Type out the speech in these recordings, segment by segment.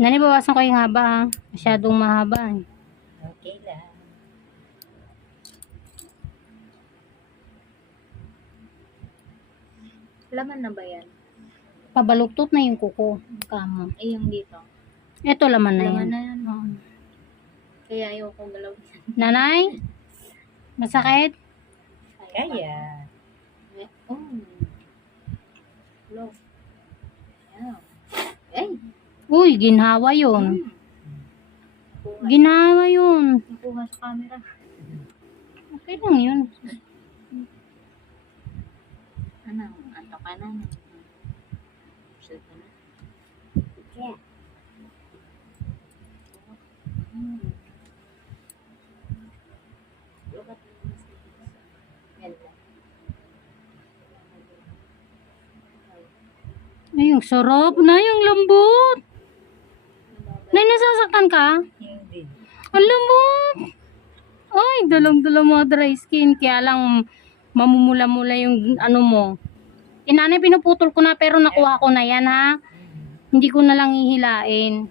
Nani, bawasan ko yung haba ha. Masyadong mahaba eh. Okay lang. Laman na ba yan? Pabaluktot na yung kuko. Kamo. Ay, yung dito. Ito laman na Laman yan. na yan. Oo. Kaya ayoko galaw yan. Nanay? Masakit? Kaya. Oh. Low. Ayan. Ay! Uy, ginhawa yun. Ginawa yun. Nakuha sa camera. Okay lang yun. Ano? Anto ka na. Sure ka na. Yeah. Lukat na naman sa yan lang. Ay, yung sarap na, yung lambot. Nay, nasasaktan ka? Hindi. Ang lambot. Ay, dalang-dalang mga dry skin. Kaya lang, mamumula-mula yung ano mo. Inanay, pinuputol ko na pero nakuha ko na yan ha. Hindi ko na lang ihilain.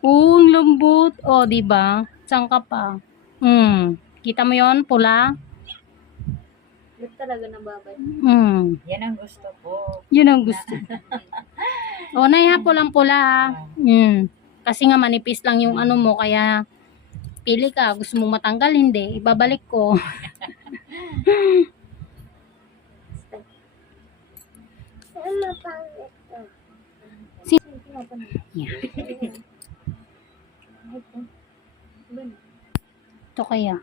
Oh, ang lambot. Oh, di ba? Saan ka pa? Kita mo 'yon, pula? Ba't talaga nababay? Yan ang gusto ko. Yun ang gusto. Oh, nay ha, pulang-pula ha. Kasi nga manipis lang yung ano mo, kaya pili ka. Gusto mo matanggal, hindi. Ibabalik ko. Yeah. Ito kaya.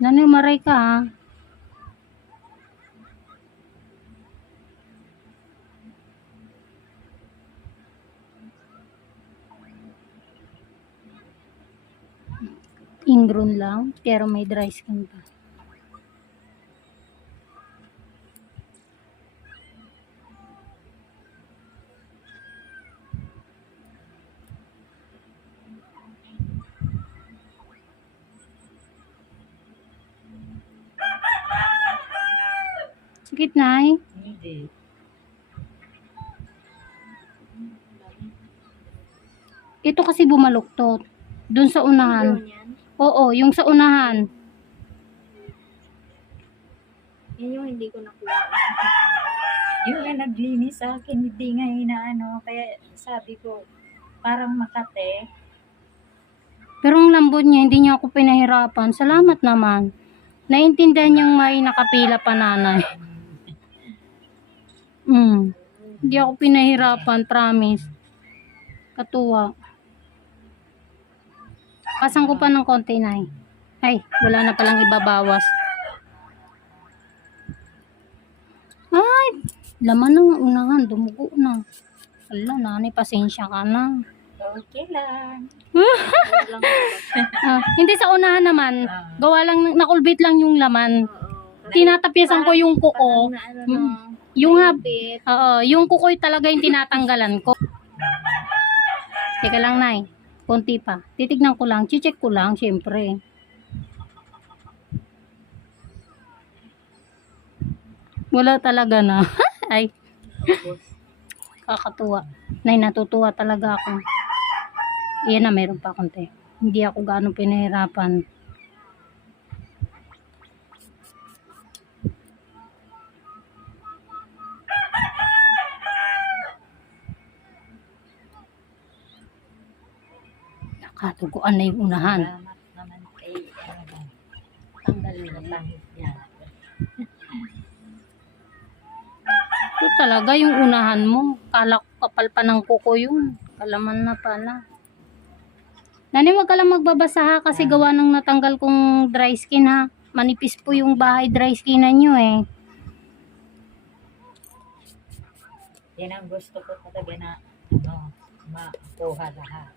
Nanay, maray ka ha. Ingrown lang, pero may dry skin pa. Sakit, nay? Hindi. Ito kasi bumaluktot. Dun sa unahan. Yun yan? Oo, yung sa unahan. Yan yung hindi ko nakuha. Yung nga naglinis sa akin, hindi nga inaano. Kaya sabi ko, parang Makate. Pero ang lambot niya, hindi niya ako pinahirapan. Salamat naman. Naintindihan niyang may nakapila pa, nanay. Hindi ako pinahirapan, promise. Katuwa. Pasang ko pa ng konti, nay. Ay, wala na palang ibabawas. Ay, laman ng unahan, dumugo na. Wala, nanay, pasensya ka na. Okay lang. Walang Hindi sa unahan naman, gawa lang, nakulbit lang yung laman. Tinatapyasan ko yung kuko. na ano no. Yung Hapit. Oo, yung kukoy talaga yung tinatanggalan ko. Teka lang, nay. Konti pa. Titignan ko lang. Check ko lang, syempre. Wala talaga na. Ay, kakatuwa. Nay, natutuwa talaga ako. Iyan na, meron pa konti. Hindi ako gaano pinahirapan. Nakatuguan na yung unahan. Salamat naman kay ano, Tanggal na yan. pangit niya. Ito talaga yung unahan mo. Kala ko kapal pa ng kuko yun. Kalaman na pala. Nani, wag ka lang magbabasa ha. Kasi gawa ng natanggal kong dry skin ha. Manipis po yung bahay dry skin nyo eh. Yan ang gusto ko talaga na ano, makuha lahat.